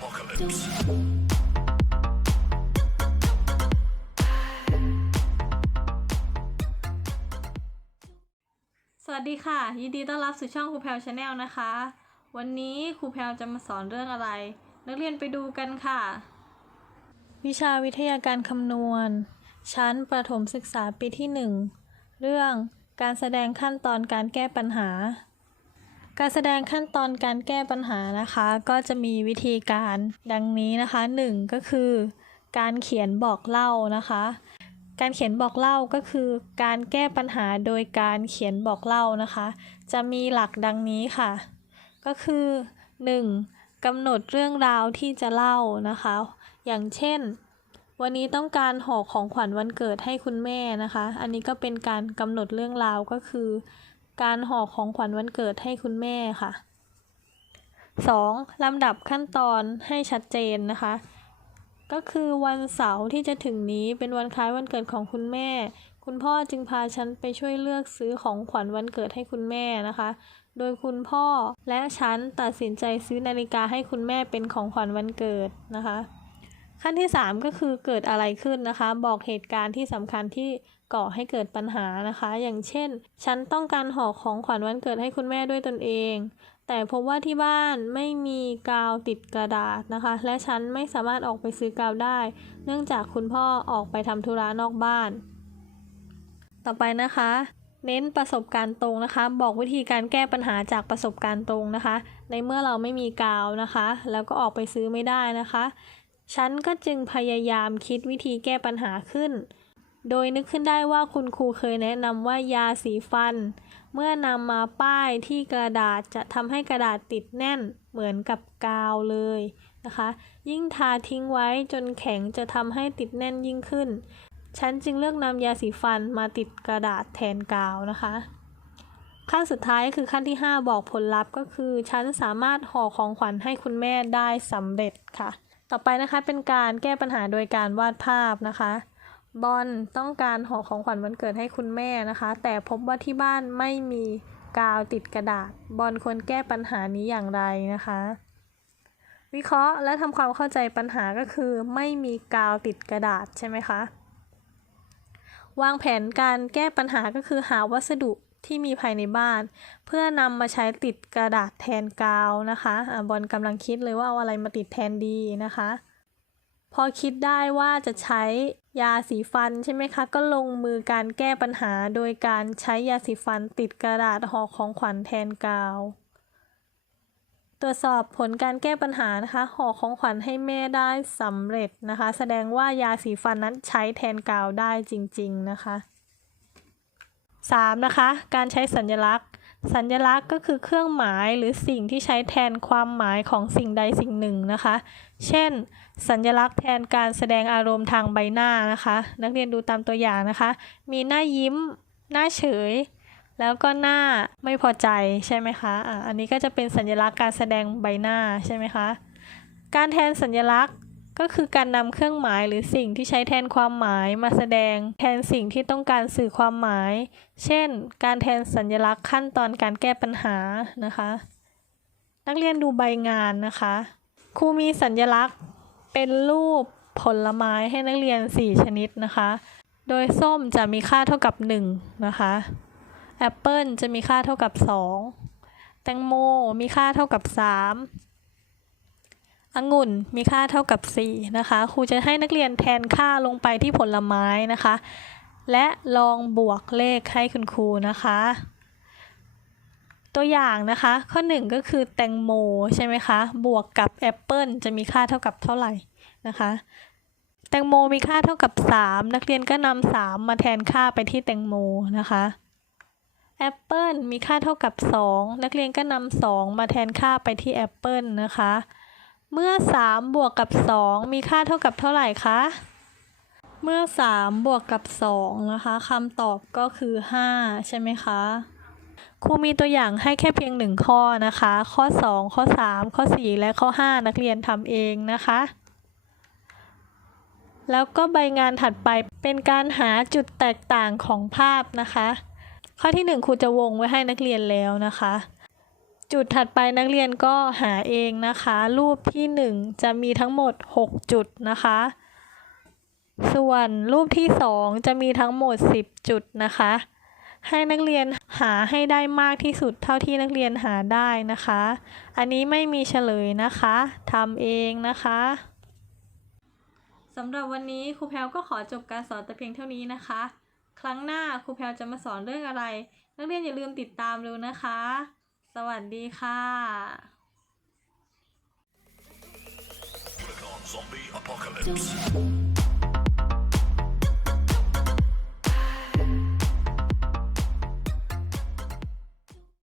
apocalypse. สวัสดีค่ะ ยินดีต้อนรับสู่ช่องครูแพลวชาแนลนะคะ วันนี้ครูแพลวจะมาสอนเรื่องอะไร นักเรียนไปดูกันค่ะ วิชาวิทยาการคำนวณ ชั้นประถมศึกษาปีที่ 1 เรื่องการแสดงขั้นตอนการแก้ปัญหา การแสดงขั้นตอนการแก้ปัญหานะคะ ก็จะมีวิธีการดังนี้นะคะ 1 ก็คือ การเขียนบอกเล่านะคะ การเขียนบอกเล่าก็คือ การแก้ปัญหาโดยการเขียนบอกเล่านะคะ จะมีหลักดังนี้ค่ะ ก็คือ 1. กำหนดเรื่องราวที่จะเล่านะคะ อย่างเช่น วันนี้ต้องการห่อของขวัญวันเกิดให้คุณแม่นะคะ อันนี้ก็เป็นการกำหนดเรื่องราวก็คือ การห่อของขวัญวันเกิดให้คุณแม่ค่ะ 2. ลำดับขั้นตอนให้ชัดเจนนะคะ ก็คือวันเสาร์ที่จะถึงนี้เป็นวันคล้ายวันเกิดของคุณแม่ คุณพ่อจึงพาฉันไปช่วยเลือกซื้อของขวัญวันเกิดให้คุณแม่นะคะ โดยคุณพ่อและฉันตัดสินใจซื้อนาฬิกาให้คุณแม่เป็นของขวัญวันเกิดนะคะ ขั้นที่ 3 ก็คือเกิดอะไรขึ้นนะคะ บอกเหตุการณ์ที่สำคัญที่ ก่อให้เกิดปัญหานะคะ อย่างเช่น ฉันต้องการห่อของขวัญวันเกิดให้คุณแม่ด้วยตนเอง แต่พบว่าที่บ้านไม่มีกาวติดกระดาษนะคะ และฉันไม่สามารถออกไปซื้อกาวได้ เนื่องจากคุณพ่อออกไปทำธุระนอกบ้าน ต่อไปนะคะ เน้นประสบการณ์ตรงนะคะ บอกวิธีการแก้ปัญหาจากประสบการณ์ตรงนะคะ ในเมื่อเราไม่มีกาวนะคะ แล้วก็ออกไปซื้อไม่ได้นะคะ ฉันก็จึงพยายามคิดวิธีแก้ปัญหาขึ้น โดยนึกขึ้นได้ว่าคุณครูเคยแนะนำว่ายาสีฟัน เมื่อนำมาป้ายที่กระดาษจะทำให้กระดาษติดแน่นเหมือนกับกาวเลยนะคะ ยิ่งทาทิ้งไว้จนแข็งจะทำให้ติดแน่นยิ่งขึ้น ฉันจึงเลือกนำยาสีฟันมาติดกระดาษแทนกาวนะคะ ขั้นสุดท้ายคือขั้นที่ 5 บอกผลลัพธ์ก็คือ ฉันสามารถห่อของขวัญให้คุณแม่ได้สำเร็จค่ะ ต่อไปนะคะเป็นการแก้ปัญหาโดยการวาดภาพนะคะ บอลต้องการห่อของขวัญวันเกิดให้คุณแม่นะคะ แต่พบว่าที่บ้านไม่มีกาวติดกระดาษ บอลควรแก้ปัญหานี้อย่างไรนะคะ วิเคราะห์และทำความเข้าใจปัญหาก็คือ ไม่มีกาวติดกระดาษใช่ไหมคะ วางแผนการแก้ปัญหาก็คือหาวัสดุที่มีภายในบ้าน เพื่อนำมาใช้ติดกระดาษแทนกาวนะคะอะบอลกำลังคิดเลยว่าเอาอะไรมาติดแทนดีนะคะ พอคิดได้ว่าจะใช้ยาสีฟันใช่ไหมคะ ก็ลงมือการแก้ปัญหาโดยการใช้ยาสีฟันติดกระดาษห่อของขวัญแทนกาว ตรวจสอบผลการแก้ปัญหานะคะห่อของขวัญให้แม่ได้สำเร็จนะคะ แสดงว่ายาสีฟันนั้นใช้แทนกาวได้จริง ๆ นะคะ 3. นะคะ การใช้สัญลักษณ์ สัญลักษณ์ก็คือเครื่องหมายหรือสิ่งที่ใช้แทนความหมายของสิ่งใดสิ่งหนึ่งนะคะ เช่น สัญลักษณ์แทนการแสดงอารมณ์ทางใบหน้านะคะ นักเรียนดูตามตัวอย่างนะคะ มีหน้ายิ้ม หน้าเฉย แล้วก็หน้าไม่พอใจใช่ไหมคะอะอันนี้ก็จะเป็นสัญลักษณ์การแสดงใบหน้าใช่ไหมคะ การแทนสัญลักษณ์ ก็คือการนำเครื่องหมายหรือสิ่งที่ใช้แทนความหมายมาแสดง แทนสิ่งที่ต้องการสื่อความหมาย เช่น การแทนสัญลักษณ์ขั้นตอนการแก้ปัญหานะคะ นักเรียนดูใบงานนะคะครูมีสัญลักษณ์เป็นรูปผลไม้ให้นักเรียน 4 ชนิดนะคะ โดยส้มจะมีค่าเท่ากับ 1 นะคะแอปเปิลจะมีค่าเท่ากับ 2 แตงโมมีค่าเท่ากับ 3 องุ่นมีค่าเท่ากับ 4 นะคะ ครูจะให้นักเรียนแทนค่าลงไปที่ผลไม้นะคะ และลองบวกเลขให้คุณครูนะคะ ตัวอย่างนะคะ ข้อ 1 ก็คือแตงโมใช่ไหมคะ บวกกับแอปเปิลจะมีค่าเท่ากับเท่าไหร่นะคะ แตงโมมีค่าเท่ากับ 3 นักเรียนก็นำ3มาแทนค่าไปที่แตงโมนะคะแอปเปิลมีค่าเท่ากับ 2 นักเรียนก็นำ2มาแทนค่าไปที่แอปเปิลนะคะ เมื่อ 3 บวกกับ 2 มีค่าเท่ากับเท่าไหร่คะ เมื่อ 3 บวกกับ 2 นะคะคำตอบก็คือ 5 ใช่ไหมคะ ครูมีตัวอย่างให้แค่เพียง 1 ข้อนะคะ ข้อ 2 ข้อ 3 ข้อ 4 และข้อ 5 นักเรียนทำเองนะคะ แล้วก็ใบงานถัดไปเป็นการหาจุดแตกต่างของภาพนะคะ ข้อที่ 1 ครูจะวงไว้ให้นักเรียนแล้วนะคะ จุดถัดไปนักเรียนก็หาเองนะคะ รูปที่หนึ่งจะมีทั้งหมด 6 จุดนะคะ ส่วนรูปที่สองจะมีทั้งหมด 10 จุดนะคะ ให้นักเรียนหาให้ได้มากที่สุดเท่าที่นักเรียนหาได้นะคะ อันนี้ไม่มีเฉลยนะคะทำเองนะคะสำหรับวันนี้ครูแพลวก็ขอจบการสอนแต่เพียงเท่านี้นะคะ ครั้งหน้าครูแพลวจะมาสอนเรื่องอะไร นักเรียนอย่าลืมติดตามดูนะคะ สวัสดีค่ะ Zombie apocalypse.